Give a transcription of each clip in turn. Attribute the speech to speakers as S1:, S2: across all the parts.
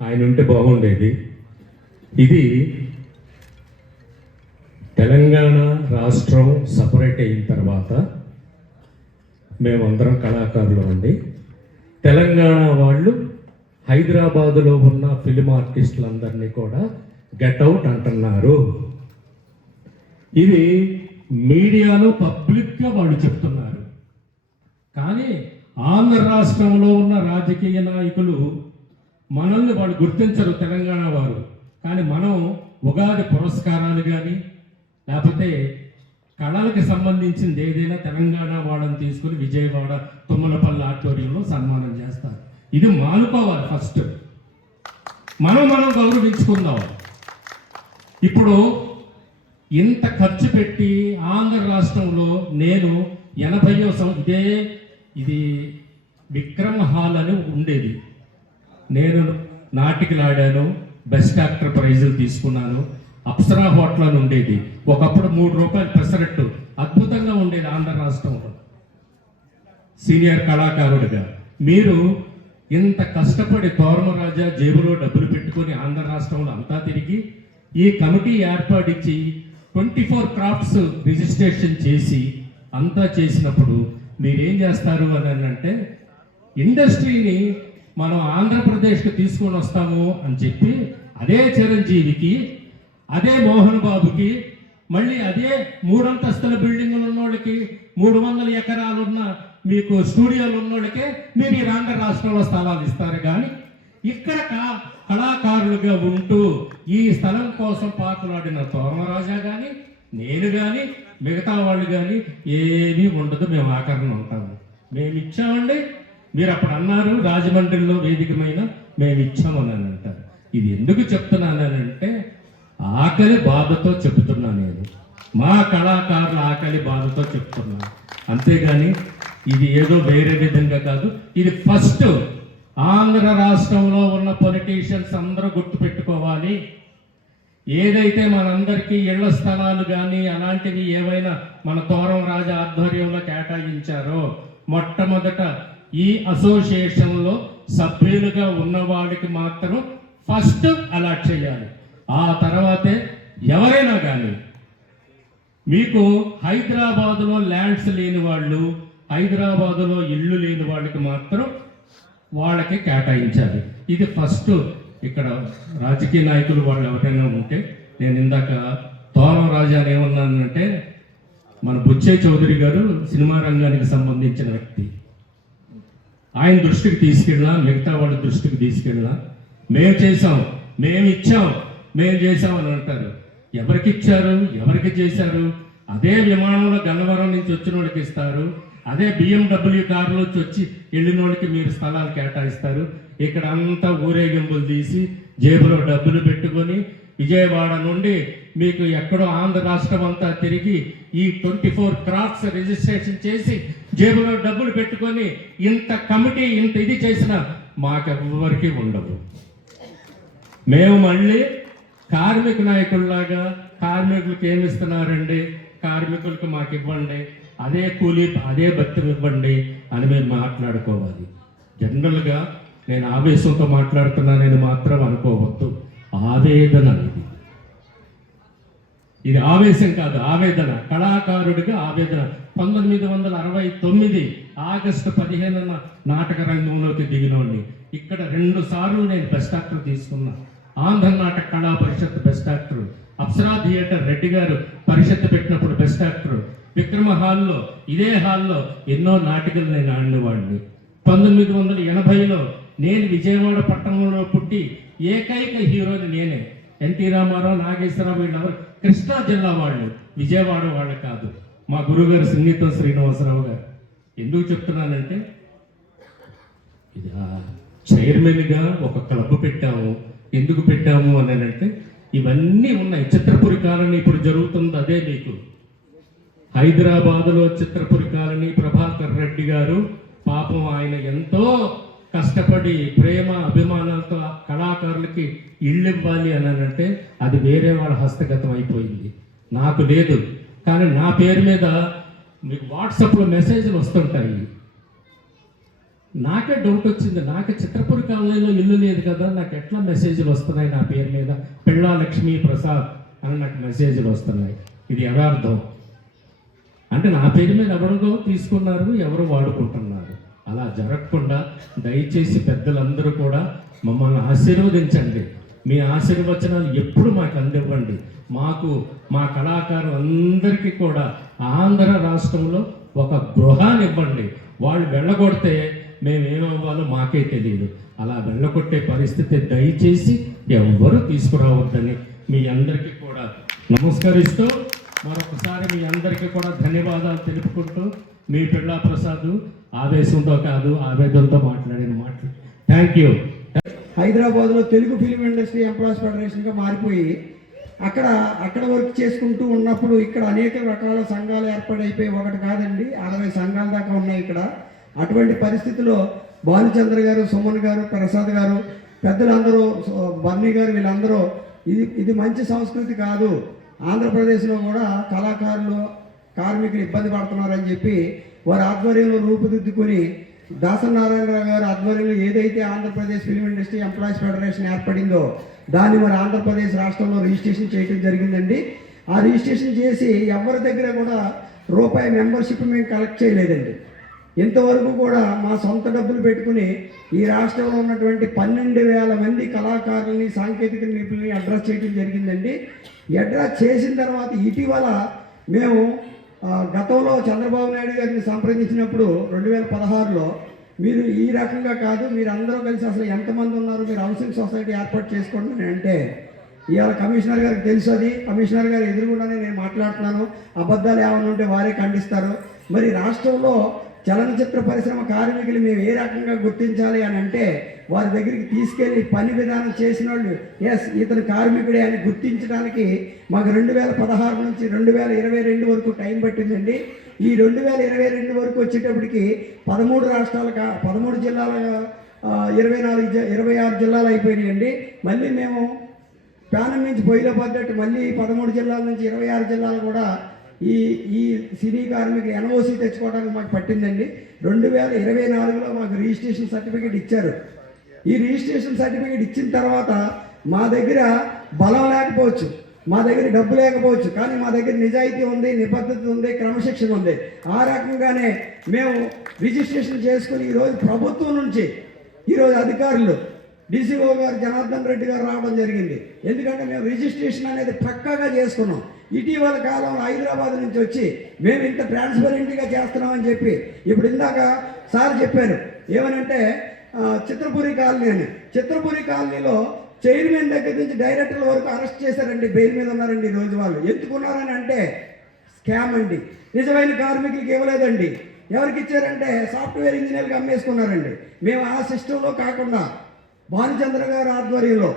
S1: ఆయన ఉంటే బాగుండేది. ఇది తెలంగాణ రాష్ట్రం సపరేట్ అయిన తర్వాత మేమందరం కళాకారులు అండి. తెలంగాణ వాళ్ళు హైదరాబాదులో ఉన్న ఫిలిం ఆర్టిస్టులందరినీ కూడా గెట్ అవుట్ అంటున్నారు. ఇది మీడియాలో పబ్లిక్గా వాళ్ళు చెప్తున్నారు. కానీ ఆంధ్ర రాష్ట్రంలో ఉన్న రాజకీయ నాయకులు మనల్ని వాళ్ళు గుర్తించరు తెలంగాణ వారు. కానీ మనం ఉగాది పురస్కారాలు కానీ లేకపోతే కళలకు సంబంధించింది ఏదైనా తెలంగాణ వాళ్ళని తీసుకుని విజయవాడ తుమ్మలపల్లి ఆడిటోరియంలో సన్మానం చేస్తారు. ఇది మానుకోవాలి ఫస్ట్. మనం మనం గౌరవించుకుందాం. ఇప్పుడు ఇంత ఖర్చు పెట్టి ఆంధ్ర రాష్ట్రంలో నేను ఎనభైవ సం ఇదే ఇది విక్రమ్ హాల్ అని ఉండేది. నేను నాటికలాడాను బెస్ట్ యాక్టర్ ప్రైజులు తీసుకున్నాను. అప్సరా హోటల్ అని ఉండేది. ఒకప్పుడు మూడు రూపాయలు పెసరట్టు. అద్భుతంగా ఉండేది ఆంధ్ర రాష్ట్రంలో సీనియర్ కళాకారుడిగా. మీరు ఇంత కష్టపడి తోరమరాజా జేబులో డబ్బులు పెట్టుకొని ఆంధ్ర రాష్ట్రంలో అంతా తిరిగి ఈ కమిటీ ఏర్పాటించి ట్వంటీ ఫోర్ క్రాఫ్ట్స్ రిజిస్ట్రేషన్ చేసి అంతా చేసినప్పుడు మీరేం చేస్తారు అని అంటే ఇండస్ట్రీని మనం ఆంధ్రప్రదేశ్కి తీసుకొని వస్తాము అని చెప్పి అదే చిరంజీవికి అదే మోహన్ బాబుకి మళ్ళీ అదే మూడంతస్తుల బిల్డింగులు ఉన్నోళ్ళకి మూడు వందల ఎకరాలున్న మీకు స్టూడియోలు ఉన్నోళ్ళకే మీరు ఈ ఆంధ్ర రాష్ట్రంలో స్థలాలు ఇస్తారు. కానీ ఇక్కడ కళాకారులుగా ఉంటూ ఈ స్థలం కోసం పాకులాడిన తోమరాజా కానీ నేను కానీ మిగతా వాళ్ళు కానీ ఏమీ ఉండదు. మేము ఆకరణ ఉంటాము. మేము ఇచ్చామండి మీరు అప్పుడు అన్నారు రాజమండ్రిలో వేదికమైన మేము ఇచ్చామని అని అంటారు. ఇది ఎందుకు చెప్తున్నానంటే ఆకలి బాధతో చెబుతున్నా నేను. మా కళాకారుల ఆకలి బాధతో చెప్తున్నాను అంతేగాని ఇది ఏదో వేరే విధంగా కాదు. ఇది ఫస్ట్ ఆంధ్ర రాష్ట్రంలో ఉన్న పొలిటీషియన్స్ అందరూ గుర్తుపెట్టుకోవాలి. ఏదైతే మనందరికీ ఇళ్ళ స్థలాలు కానీ అలాంటివి ఏవైనా మన తోరం రాజా ఆధ్వర్యంలో కేటాయించారో మొట్టమొదట ఈ అసోసియేషన్లో సభ్యులుగా ఉన్నవాడికి మాత్రం ఫస్ట్ అలాట్ చేయాలి. ఆ తర్వాతే ఎవరైనా కానీ మీకు హైదరాబాదులో ల్యాండ్స్ లేని వాళ్ళు హైదరాబాదులో ఇల్లు లేని వాళ్ళకి మాత్రం వాళ్ళకి కేటాయించాలి. ఇది ఫస్ట్ ఇక్కడ రాజకీయ నాయకులు వాళ్ళు ఎవరైనా ఉంటే నేను ఇందాక తోరం రాజా అని ఏమన్నానంటే మన బుచ్చే చౌదరి గారు సినిమా రంగానికి సంబంధించిన వ్యక్తి. ఆయన దృష్టికి తీసుకెళ్ళినా మిగతా వాళ్ళ దృష్టికి తీసుకెళ్ళినా మేము చేసాం మేము ఇచ్చాం మేము చేసాం అని అంటారు. ఎవరికి ఇచ్చారు? ఎవరికి చేశారు? అదే విమానంలో గన్నవరం నుంచి వచ్చిన వాళ్ళకి ఇస్తారు. అదే బిఎండబ్ల్యూ కారులో వచ్చి వచ్చి వెళ్ళిన వాళ్ళకి మీరు స్థలాలు కేటాయిస్తారు. ఇక్కడ అంతా ఊరేగింపులు తీసి జేబులో డబ్బులు పెట్టుకొని విజయవాడ నుండి మీకు ఎక్కడో ఆంధ్ర రాష్ట్రం అంతా తిరిగి ఈ ట్వంటీ ఫోర్ క్రాఫ్ట్స్ రిజిస్ట్రేషన్ చేసి జేబులో డబ్బులు పెట్టుకొని ఇంత కమిటీ ఇంత ఇది చేసిన మాకెవ్వరికీ ఉండవు మేము మళ్ళీ కార్మిక నాయకుల్లాగా కార్మికులకు ఏమి ఇస్తున్నారండి? కార్మికులకు మాకు ఇవ్వండి. అదే కూలీ అదే భత్యం ఇవ్వండి అని మేము మాట్లాడుకోవాలి. జనరల్గా నేను ఆవేశంతో మాట్లాడుతున్నానని మాత్రం అనుకోవద్దు. ఆవేదన ఇది. ఇది ఆవేశం కాదు ఆవేదన. కళాకారుడిగా ఆవేదన. పంతొమ్మిది వందల అరవై తొమ్మిది ఆగస్టు పదిహేనున నాటక రంగంలోకి దిగినోడిని. ఇక్కడ రెండు సార్లు నేను బెస్ట్ యాక్టర్ తీసుకున్నా. Andhra Nataka Kala Parishat best actor Apsara theatre Reddy garu Parishat పెట్టినప్పుడు బెస్ట్ యాక్టర్ విక్రమ హాల్లో ఇదే హాల్లో ఎన్నో నాటికలు నేను ఆడినవాడిని. పంతొమ్మిది వందల ఎనభైలో నేను విజయవాడ పట్టణంలో పుట్టి ఏకైక హీరోని నేనే. ఎన్టీ రామారావు నాగేశ్వరరావు వీళ్ళెవరు? కృష్ణా జిల్లా వాళ్ళు. విజయవాడ వాళ్ళు కాదు. మా గురుగారు సంగీతం శ్రీనివాసరావు గారు. ఎందుకు చెప్తున్నానంటే చైర్మన్గా ఒక క్లబ్ పెట్టాము. ఎందుకు పెట్టాము అని అంటే ఇవన్నీ ఉన్నాయి. చిత్రపురి కాలనీ ఇప్పుడు జరుగుతుంది అదే మీకు. హైదరాబాదులో చిత్రపురి కాలనీ ప్రభాకర్ రెడ్డి గారు పాపం ఆయన ఎంతో కష్టపడి ప్రేమ అభిమానం కళాకారులకి ఇళ్ళు ఇవ్వాలి అని అంటే అది వేరే వాళ్ళ హస్తగతం అయిపోయింది. నాకు లేదు. కానీ నా పేరు మీద మీకు వాట్సాప్లో మెసేజ్లు వస్తుంటాయి. నాకే డౌట్ వచ్చింది. నాకు చిత్రపురి కాలనీలో ఇల్లు లేదు కదా నాకు ఎట్లా మెసేజ్లు వస్తున్నాయి నా పేరు మీద? పిళ్ళా లక్ష్మీ ప్రసాద్ అని నాకు మెసేజ్లు వస్తున్నాయి. ఇది యథార్థం అంటే నా పేరు మీద ఎవరికో తీసుకున్నారు ఎవరు వాడుకుంటున్నారు? అలా జరగకుండా దయచేసి పెద్దలందరూ కూడా మమ్మల్ని ఆశీర్వదించండి. మీ ఆశీర్వచనాలు ఎప్పుడు మాకు అందివ్వండి. మాకు మా కళాకారులందరికీ కూడా ఆంధ్ర రాష్ట్రంలో ఒక గృహాన్ని ఇవ్వండి. వాళ్ళు వెళ్ళగొడితే మేము ఏమవ్వాలో మాకే తెలియదు. అలా వెళ్ళగొట్టే పరిస్థితి దయచేసి ఎవ్వరూ తీసుకురావద్దని మీ అందరికీ కూడా నమస్కరిస్తూ మరొకసారి మీ అందరికీ కూడా ధన్యవాదాలు తెలుపుకుంటూ మీ పిల్లా ప్రసాద్ ఆవేశంతో కాదు ఆవేదనతో మాట్లాడిన మాటలు. థ్యాంక్ యూ
S2: హైదరాబాద్లో తెలుగు ఫిలిం ఇండస్ట్రీ ఎంప్లాయీస్ ఫెడరేషన్గా మారిపోయి అక్కడ అక్కడ వర్క్ చేసుకుంటూ ఉన్నప్పుడు ఇక్కడ అనేక రకాల సంఘాలు ఏర్పాటైపోయి ఒకటి కాదండి అరవై సంఘాల దాకా ఉన్నాయి ఇక్కడ. అటువంటి పరిస్థితిలో భానుచంద్ర గారు సుమన్ గారు ప్రసాద్ గారు పెద్దలందరూ సో- గారు వీళ్ళందరూ ఇది ఇది మంచి సంస్కృతి కాదు. ఆంధ్రప్రదేశ్లో కూడా కళాకారులు కార్మికులు ఇబ్బంది పడుతున్నారని చెప్పి వారి ఆధ్వర్యంలో రూపుదిద్దుకొని దాసనారాయణరావు గారి ఆధ్వర్యంలో ఏదైతే Andhra Pradesh film industry employees federation ఏర్పడిందో దాన్ని మరి ఆంధ్రప్రదేశ్ రాష్ట్రంలో రిజిస్ట్రేషన్ చేయడం జరిగిందండి. ఆ రిజిస్ట్రేషన్ చేసి ఎవరి దగ్గర కూడా రూపాయి మెంబర్షిప్ మేము కలెక్ట్ చేయలేదండి. ఇంతవరకు కూడా మా సొంత డబ్బులు పెట్టుకుని ఈ రాష్ట్రంలో ఉన్నటువంటి పన్నెండు వేల మంది కళాకారుల్ని సాంకేతిక నిపుణుల్ని అడ్రస్ చేయడం జరిగిందండి. అడ్రస్ చేసిన తర్వాత ఇటీవల మేము గతంలో చంద్రబాబు నాయుడు గారిని సంప్రదించినప్పుడు రెండు వేల పదహారులో మీరు ఈ రకంగా కాదు మీరు అందరూ కలిసి అసలు ఎంతమంది ఉన్నారు మీరు హౌసింగ్ సొసైటీ ఏర్పాటు చేసుకోండి అంటే ఇవాళ కమిషనర్ గారికి తెలుసు అది. కమిషనర్ గారు ఎదురుగుండానే నేను మాట్లాడుతున్నాను. అబద్ధాలు ఏమైనా ఉంటే వారే ఖండిస్తారు. మరి రాష్ట్రంలో చలనచిత్ర పరిశ్రమ కార్మికులు మేము ఏ రకంగా గుర్తించాలి అని అంటే వారి దగ్గరికి తీసుకెళ్ళి పని విధానం చేసిన వాళ్ళు ఎస్ ఇతను కార్మికుడే అని గుర్తించడానికి మాకు రెండు వేల పదహారు నుంచి రెండు వేల ఇరవై రెండు వరకు టైం పట్టిందండి. ఈ రెండు వేల ఇరవై రెండు వరకు వచ్చేటప్పటికి పదమూడు రాష్ట్రాల పదమూడు జిల్లాల ఇరవై నాలుగు జి- ఇరవై ఆరు జిల్లాలు అయిపోయినాయండి. మళ్ళీ మేము ప్యానం నుంచి పొయ్యిలో పడ్డట్టు మళ్ళీ పదమూడు జిల్లాల నుంచి ఇరవై ఆరు జిల్లాలు కూడా ఈ ఈ సినీ కార్మికులు ఎన్ఓసి తెచ్చుకోవడానికి మాకు పట్టిందండి. రెండు వేల ఇరవై నాలుగులో మాకు రిజిస్ట్రేషన్ సర్టిఫికేట్ ఇచ్చారు. ఈ రిజిస్ట్రేషన్ సర్టిఫికేట్ ఇచ్చిన తర్వాత మా దగ్గర బలం లేకపోవచ్చు. మా దగ్గర డబ్బు లేకపోవచ్చు. కానీ మా దగ్గర నిజాయితీ ఉంది నిబద్ధత ఉంది క్రమశిక్షణ ఉంది. ఆ రకంగానే మేము రిజిస్ట్రేషన్ చేసుకుని ఈరోజు ప్రభుత్వం నుంచి ఈరోజు అధికారులు డీసీఓ గారు జనార్దన్ రెడ్డి గారు రావడం జరిగింది. ఎందుకంటే మేము రిజిస్ట్రేషన్ అనేది పక్కాగా చేసుకున్నాం. ఇటీవల కాలంలో హైదరాబాద్ నుంచి వచ్చి మేము ఇంత ట్రాన్స్పరెంట్గా చేస్తున్నామని చెప్పి ఇప్పుడు ఇందాక సార్ చెప్పారు. ఏమనంటే చిత్రపురి కాలనీ అని. చిత్రపురి కాలనీలో చైర్మన్ దగ్గర నుంచి డైరెక్టర్ల వరకు అరెస్ట్ చేశారండి బెయిల్ మీద ఉన్నారండి రోజు వాళ్ళు. ఎందుకున్నారని అంటే స్కామ్ అండి. నిజమైన కార్మికులకి ఇవ్వలేదండి. ఎవరికి ఇచ్చారంటే సాఫ్ట్వేర్ ఇంజనీర్కి అమ్మేసుకున్నారండి. మేము ఆ సిస్టంలో కాకుండా భానుచంద్ర గారు ఆధ్వర్యంలో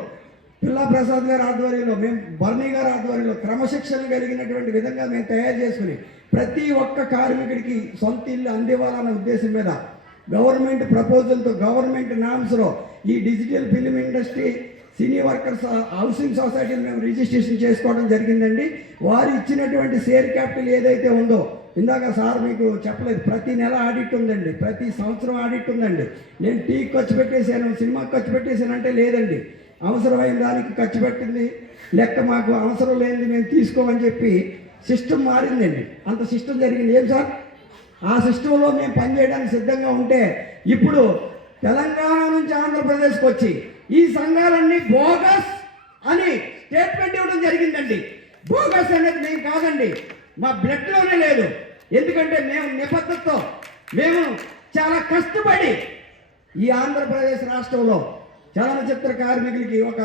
S2: పిల్లా ప్రసాద్ గారి ఆధ్వర్యంలో మేము బర్నీ గారి ఆధ్వర్యంలో క్రమశిక్షణ కలిగినటువంటి విధంగా మేము తయారు చేసుకుని ప్రతి ఒక్క కార్మికుడికి సొంత ఇల్లు అందివ్వాలన్న ఉద్దేశం మీద గవర్నమెంట్ ప్రపోజల్తో గవర్నమెంట్ నామ్స్లో ఈ digital film industry cine workers housing సొసైటీని మేము రిజిస్ట్రేషన్ చేసుకోవడం జరిగిందండి. వారు ఇచ్చినటువంటి షేర్ క్యాపిటల్ ఏదైతే ఉందో ఇందాక సార్ మీకు చెప్పలేదు ప్రతి నెల ఆడిట్ ఉందండి ప్రతి సంవత్సరం ఆడిట్ ఉందండి. నేను టీ ఖర్చు పెట్టేశాను సినిమా ఖర్చు పెట్టేశాను అంటే లేదండి. అవసరమైన దానికి ఖర్చు పెట్టింది. లెక్క మాకు అవసరం లేనిది మేము తీసుకోమని చెప్పి సిస్టమ్ మారిందండి. అంత సిస్టమ్ జరిగింది. ఏం సార్? ఆ సిస్టంలో మేము పనిచేయడానికి సిద్ధంగా ఉంటే ఇప్పుడు తెలంగాణ నుంచి ఆంధ్రప్రదేశ్కి వచ్చి ఈ సంఘాలన్నీ బోగస్ అని స్టేట్మెంట్ ఇవ్వడం జరిగిందండి. బోగస్ అనేది మేము కాదండి. మా బ్లడ్లోనే లేదు. ఎందుకంటే మేము నిబద్ధతతో మేము చాలా కష్టపడి ఈ ఆంధ్రప్రదేశ్ రాష్ట్రంలో చలనచిత్ర కార్మికులకి ఒక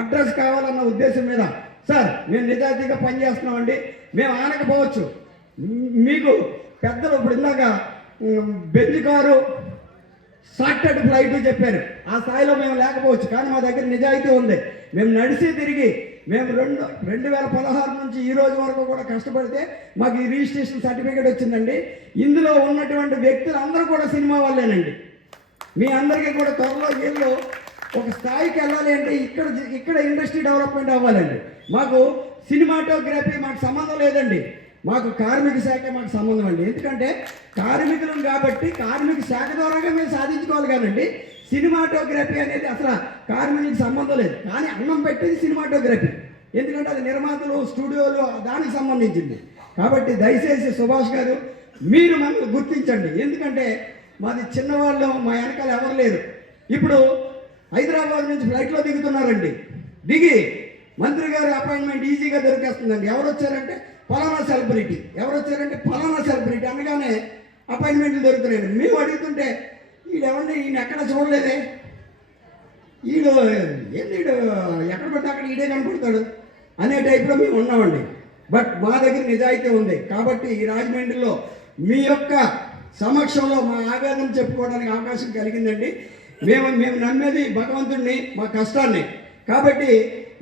S2: అడ్రస్ కావాలన్న ఉద్దేశం మీద సార్ మేము నిజాయితీగా పనిచేస్తున్నామండి మేము ఆనకపోవచ్చు. మీకు పెద్దలు ఇప్పుడు ఇందాక బెంజ్ కారు షార్టెడ్ ఫ్లైట్ చెప్పారు. ఆ స్థాయిలో మేము లేకపోవచ్చు కానీ మా దగ్గర నిజాయితీ ఉంది. మేము నడిచి తిరిగి మేము రెండు రెండు వేల పదహారు నుంచి ఈ రోజు వరకు కూడా కష్టపడితే మాకు ఈ రిజిస్ట్రేషన్ సర్టిఫికేట్ వచ్చిందండి. ఇందులో ఉన్నటువంటి వ్యక్తులు అందరూ కూడా సినిమా వాళ్ళేనండి. మీ అందరికీ కూడా త్వరలో వీళ్ళు ఒక స్థాయికి వెళ్ళాలి అంటే ఇక్కడ ఇక్కడ ఇండస్ట్రీ డెవలప్మెంట్ అవ్వాలండి. మాకు సినిమాటోగ్రఫీ మాకు సంబంధం లేదండి. మాకు కార్మిక శాఖ మాకు సంబంధం అండి. ఎందుకంటే కార్మికులం కాబట్టి కార్మిక శాఖ ద్వారాగా మేము సాధించుకోవాలి కానండి. సినిమాటోగ్రఫీ అనేది అసలు కార్మికులకు సంబంధం లేదు. కానీ అన్నం పెట్టేది సినిమాటోగ్రఫీ. ఎందుకంటే అది నిర్మాతలు స్టూడియోలు దానికి సంబంధించింది. కాబట్టి దయచేసి సుభాష్ గారు మీరు మమ్మల్ని గుర్తించండి. ఎందుకంటే మాది చిన్నవాళ్ళం మా వెనకాల ఎవరు లేరు. ఇప్పుడు హైదరాబాద్ నుంచి ఫ్లైట్లో దిగుతున్నారండి. దిగి మంత్రి గారి అపాయింట్మెంట్ ఈజీగా దొరికేస్తుందండి. ఎవరు వచ్చారంటే ఫలానా సెలబ్రిటీ. ఎవరు వచ్చారంటే ఫలానా సెలబ్రిటీ. అనగానే అపాయింట్మెంట్లు దొరుకుతున్నాయండి. మేము అడుగుతుంటే వీడెవరిని ఈయన ఎక్కడ చూడలేదే? వీడు ఏంది వీడు ఎక్కడ పడితే అక్కడ ఈడే కనపడతాడు అనే టైప్లో మేము ఉన్నామండి. బట్ మా దగ్గర నిజాయితీ ఉంది. కాబట్టి ఈ రాజమండ్రిలో మీ యొక్క సమక్షంలో మా ఆవేదన చెప్పుకోవడానికి అవకాశం కలిగిందండి. మేము మేము నమ్మేది భగవంతుడిని మా కష్టాన్ని. కాబట్టి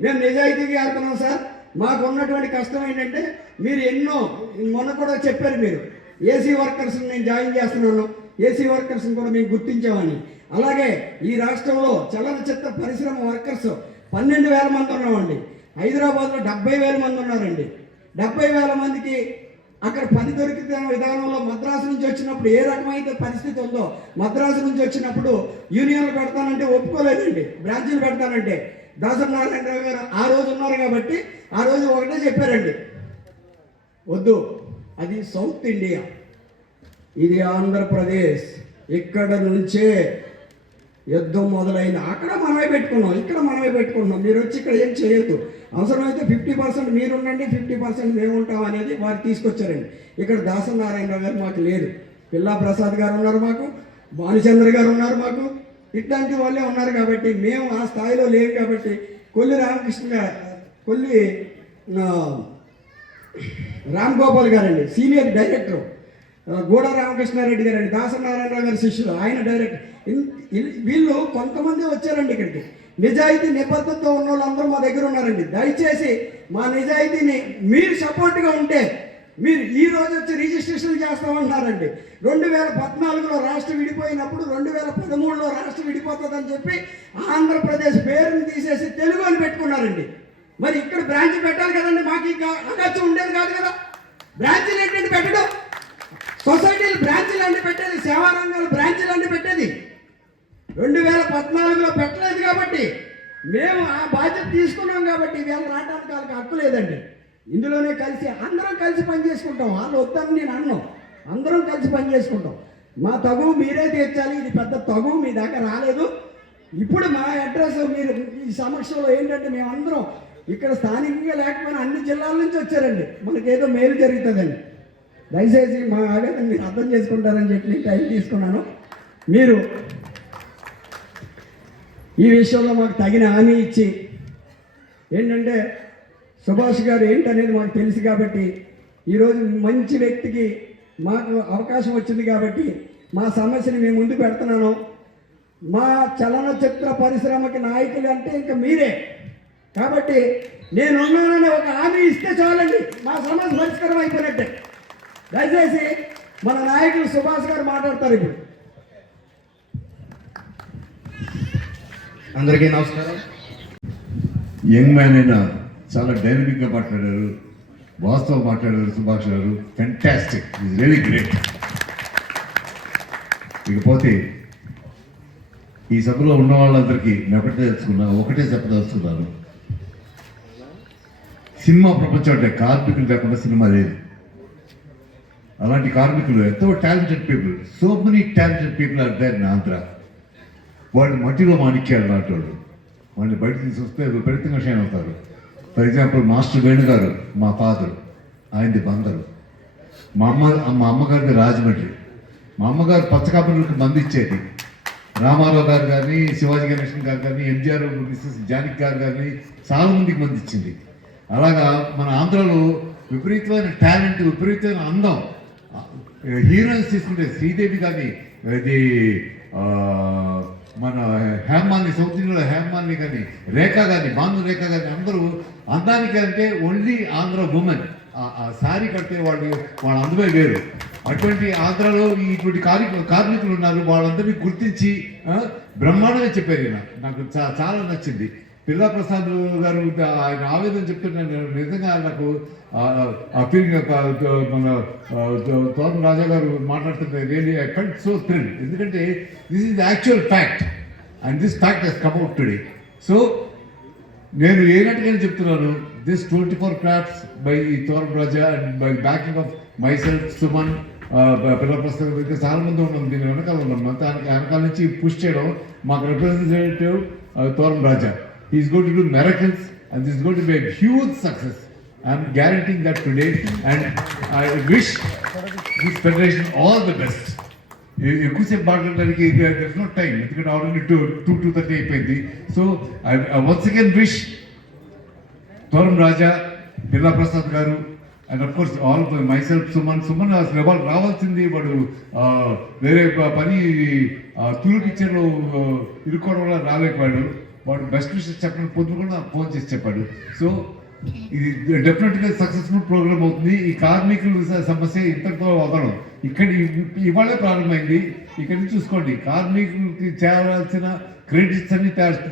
S2: మేము నిజాయితీగా ఆడుతున్నాం సార్. మాకు ఉన్నటువంటి కష్టం ఏంటంటే మీరు ఎన్నో మొన్న కూడా చెప్పారు మీరు ఏసీ వర్కర్స్ని నేను జాయిన్ చేస్తున్నాను. ఏసీ వర్కర్స్ని కూడా మేము గుర్తించామని. అలాగే ఈ రాష్ట్రంలో చలనచిత్ర పరిశ్రమ వర్కర్స్ పన్నెండు వేల మంది ఉన్నామండి. హైదరాబాద్లో డెబ్బై వేల మంది ఉన్నారండి. డెబ్బై వేల మందికి అక్కడ పని దొరికితే విధానంలో మద్రాసు నుంచి వచ్చినప్పుడు ఏ రకమైతే పరిస్థితి ఉందో మద్రాసు నుంచి వచ్చినప్పుడు యూనియన్లు పెడతానంటే ఒప్పుకోలేదండి. బ్రాంచీలు పెడతానంటే. దాసరి నారాయణరావు గారు ఆ రోజు ఉన్నారు కాబట్టి ఆ రోజు ఒకటే చెప్పారండి. వద్దు. అది సౌత్ ఇండియా. ఇది ఆంధ్రప్రదేశ్. ఇక్కడ నుంచే యుద్ధం మొదలైంది. అక్కడ మనమే పెట్టుకున్నాం. ఇక్కడ మనమే పెట్టుకున్నాం మీరు వచ్చి ఇక్కడ ఏం చేయొద్దు. అవసరమైతే ఫిఫ్టీ పర్సెంట్ మీరు ఉండండి ఫిఫ్టీ పర్సెంట్ మేము ఉంటాం అనేది వారు తీసుకొచ్చారండి. ఇక్కడ దాసరి నారాయణరావు గారు మాకు లేదు పిల్లా ప్రసాద్ గారు ఉన్నారు మాకు భానుచంద్ర గారు ఉన్నారు మాకు. ఇట్లాంటి వాళ్ళే ఉన్నారు కాబట్టి మేము ఆ స్థాయిలో లేవు కాబట్టి కొల్లి రామకృష్ణ గారు కొల్లి రామ్ గోపాల్ గారండి సీనియర్ డైరెక్టర్. గూడ రామకృష్ణారెడ్డి గారండి దాసనారాయణరావు గారి శిష్యులు ఆయన డైరెక్టర్. వీళ్ళు కొంతమంది వచ్చారండి ఇక్కడికి. నిజాయితీ నిబద్ధతతో ఉన్న వాళ్ళందరూ మా దగ్గర ఉన్నారండి. దయచేసి మా నిజాయితీని మీరు సపోర్ట్గా ఉంటే మీరు ఈ రోజు వచ్చి రిజిస్ట్రేషన్ చేస్తామంటున్నారండి. రెండు వేల పద్నాలుగులో రాష్ట్రం విడిపోయినప్పుడు రెండు వేల పదమూడులో రాష్ట్రం విడిపోతుందని చెప్పి ఆంధ్రప్రదేశ్ పేరుని తీసేసి తెలుగు అని పెట్టుకున్నారండి. మరి ఇక్కడ బ్రాంచ్ పెట్టాలి కదండి మాకు ఇంకా అగచ్చు ఉండేది కాదు కదా. బ్రాంచీలు ఏంటంటే పెట్టడం? సొసైటీలు బ్రాంచీలు అంటే పెట్టేది సేవా రంగాలు బ్రాంచీలు అంటే పెట్టేది. రెండు వేల పద్నాలుగులో పెట్టలేదు కాబట్టి మేము ఆ బాధ్యత తీసుకున్నాం కాబట్టి వీళ్ళు రావడానికి వాళ్ళకి హక్కు లేదండి. ఇందులోనే కలిసి అందరం కలిసి పని చేసుకుంటాం వాళ్ళు వద్దని నేను అన్నాం. అందరం కలిసి పని చేసుకుంటాం మా తగువు మీరే తీర్చాలి. ఇది పెద్ద తగువు మీ దాకా రాలేదు. ఇప్పుడు మా అడ్రస్ మీరు ఈ సమక్షంలో ఏంటంటే మేమందరం ఇక్కడ స్థానికంగా లేకపోయినా అన్ని జిల్లాల నుంచి వచ్చారండి. మనకేదో మేలు జరుగుతుందండి. దయచేసి మా ఆవేదన మీరు అర్థం చేసుకుంటారని చెప్పి టైం తీసుకున్నాను. మీరు ఈ విషయంలో మాకు తగిన హామీ ఇచ్చి ఏంటంటే సుభాష్ గారు ఏంటనేది మాకు తెలుసు కాబట్టి ఈరోజు మంచి వ్యక్తికి మాకు అవకాశం వచ్చింది కాబట్టి మా సమస్యని మేము ముందు పెడుతున్నాను. మా చలనచిత్ర పరిశ్రమకి నాయకులు అంటే ఇంకా మీరే. కాబట్టి నేనున్నానని ఒక హామీ ఇస్తే చాలండి. మా సమస్య పరిష్కారం అయిపోయినట్టే. దయచేసి మన నాయకులు సుభాష్ గారు మాట్లాడతారు ఇప్పుడు.
S3: అందరికీ నమస్కారం. యంగ్ మ్యాన్ అయినా చాలా డైనమిక్గా మాట్లాడారు. వాస్తవం మాట్లాడారు సుభాష్ గారు. ఫెంటాస్టిక్ ఈజ్ రియలీ గ్రేట్ ఇకపోతే ఈ సభలో ఉన్న వాళ్ళందరికీ నేను ఒకటే తెలుసుకున్నా ఒకటే చెప్పదలుచుకున్నాను. సినిమా ప్రపంచం అంటే కార్మికులు లేకుండా సినిమా లేదు. అలాంటి కార్మికులు ఎంతో talented people so many talented people are there in Andhra వాళ్ళు మట్టిలో మాణిక్యాలు నాటాడు వాడిని వాళ్ళని బయట తీసుకొస్తే విపరీతంగా షైన్ అవుతారు. ఫర్ ఎగ్జాంపుల్ మాస్టర్ వేణు గారు మా ఫాదర్ ఆయనది బందరు. మా అమ్మ మా అమ్మగారిది రాజమండ్రి. మా అమ్మగారు పచ్చకాపరులకు మంది ఇచ్చేది. రామారావు గారు కానీ శివాజీ గణేషన్ గారు కానీ ఎంజిఆర్ మిస్సెస్ జానకి గారు కానీ చాలా మందికి మంది ఇచ్చింది. అలాగా మన ఆంధ్రలో విపరీతమైన టాలెంట్ విపరీతమైన అందం హీరోయిన్స్ తీసుకుంటే శ్రీదేవి కానీ ఇది మన హేమాన్ని సౌత్ ఇండియాలో హేమాన్ని కానీ రేఖ కానీ బాను రేఖ కానీ అందరూ అందానికి అంటే ఓన్లీ ఆంధ్ర ఉమెన్ ఆ శారీ కడితే వాళ్ళు వాళ్ళ అందమే వేరు. అటువంటి ఆంధ్రలో ఇటువంటి కార్మికులు కార్మికులు ఉన్నారు వాళ్ళందరినీ గుర్తించి ఆ, బ్రహ్మాండంగా చెప్పారు నాకు చాలా నచ్చింది. పిల్లా ప్రసాద్ గారు ఆయన ఆవేదన చెప్తున్నాను నేను నిజంగా నాకు ఆ- మన తోట రాజా గారు మాట్లాడుతుంటే really I felt so thrill ఎందుకంటే this is actual fact and this fact has come out today so నేను ఏనట్టుగానే చెప్తున్నాను this twenty four crafts by తోరం Raja and by backing of my Suman పిల్లల ప్రస్తుతం ఇంకా చాలా మంది ఉన్నాం దీని వెనకాల ఉన్నాం అంతా వెనకాల నుంచి పుష్ చేయడం మాకు representative Thoram Raja. He's going to do miracles and this is going to be a huge success. I'm guaranteeing that today and I wish this federation all the best. ఎక్కువసేపు మాట్లాడడానికి దర్స్ నో టైం ఎందుకంటే already two two two thirty అయిపోయింది so once again wish త్వరం Raja Birla Prasad garu and of course all my self Suman Suman అసలు వాళ్ళు రావాల్సింది వాడు వేరే పని తూరు పిక్చర్లో ఇరుక్కోవడం వల్ల రాలేకపోయాడు వాడు బెస్ట్ విషయం చెప్పడానికి పొద్దున కూడా నాకు ఫోన్ చేసి చెప్పాడు. సో ఇది డెఫినెట్గా సక్సెస్ఫుల్ ప్రోగ్రామ్ అవుతుంది. ఈ కార్మికుల సమస్య ఇంతటితో వదలం. ఇక్కడ ఇవాళే ప్రారంభమైంది. ఇక్కడ నుంచి చూసుకోండి. కార్మికులకి చేరాల్సిన క్రెడిట్స్ అన్ని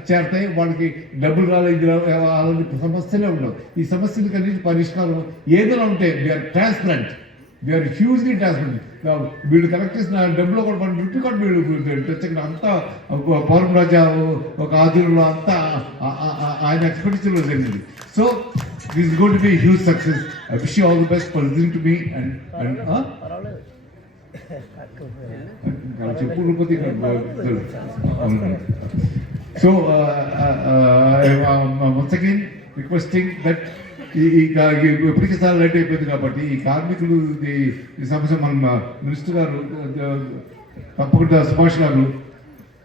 S3: చేరతాయి. వాళ్ళకి డబ్బులు రాలేదు అలాంటి సమస్యలే ఉండవు. ఈ సమస్యలకు అన్నిటి పరిష్కారం ఏదైనా ఉంటే we are transparent we are hugely transparent వీళ్ళు కలెక్ట్ చేసిన డబ్బులో కూడా వన్ రూపీ కూడా వీళ్ళు తెచ్చకుండా అంతా ఒక పౌరం రాజా ఒక ఆధునంలో అంతా ఆ- ఆ- ఆ- ఆయన ఎక్స్పెక్టేషన్లో జరిగింది so this got to be huge success I wish all the best for listening to me and and చెప్పు రూపతి so once again requesting that ఈ ఎప్పటికీ సార్ చాలా లేట్ అయిపోయింది కాబట్టి ఈ కార్మికులు ఈ- సమస్య మన మినిస్టర్ గారు తప్పకుండా సుభాష్ గారు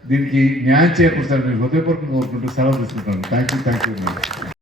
S3: దీనికి న్యాయం చేకూరుస్తారు నేను హృదయపూర్వకంగా కోరుకుంటూ సెలవు తీసుకుంటాను. Thank you thank you